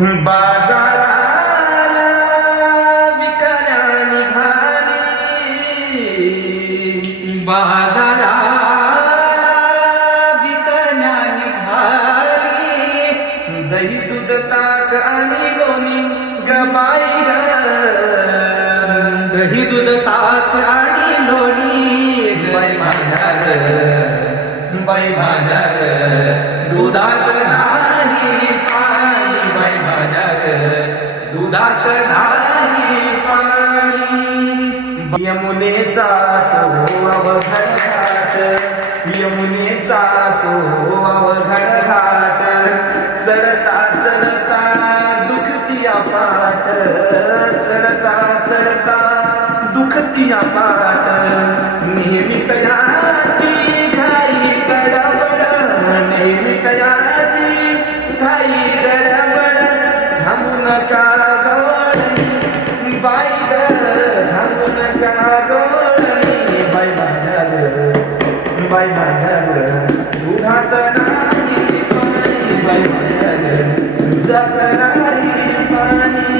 बाजाराला विकण्या निघाली, बाजाराला विकण्या निघाली, दही दूध ताक आणि लोणी ग बाई ग, दही दूध ताक आणि लोणी बाई माझ्या ग, बाई माझ्या ग, दुधात नाही पाणी, बाई माझ्या ग, दुधात नाही पाणी. यमुनेचा तो अवघड घाट, यमुनेचा तो अवघड घाट, चढता चढता दुखतिया पाट, चढता चढता दुखतिया पाट, नेहमी तयाची घाई गडबड, नेहमी तयाची घाई गडबड, थांबू नका गवळणी बाई ग, थांबू नका गवळणी बाई माझ्या ग, बाई माझ्या ग, दुधात नाही पाणी, बाई माझ्या ग, दुधात नाही पाणी.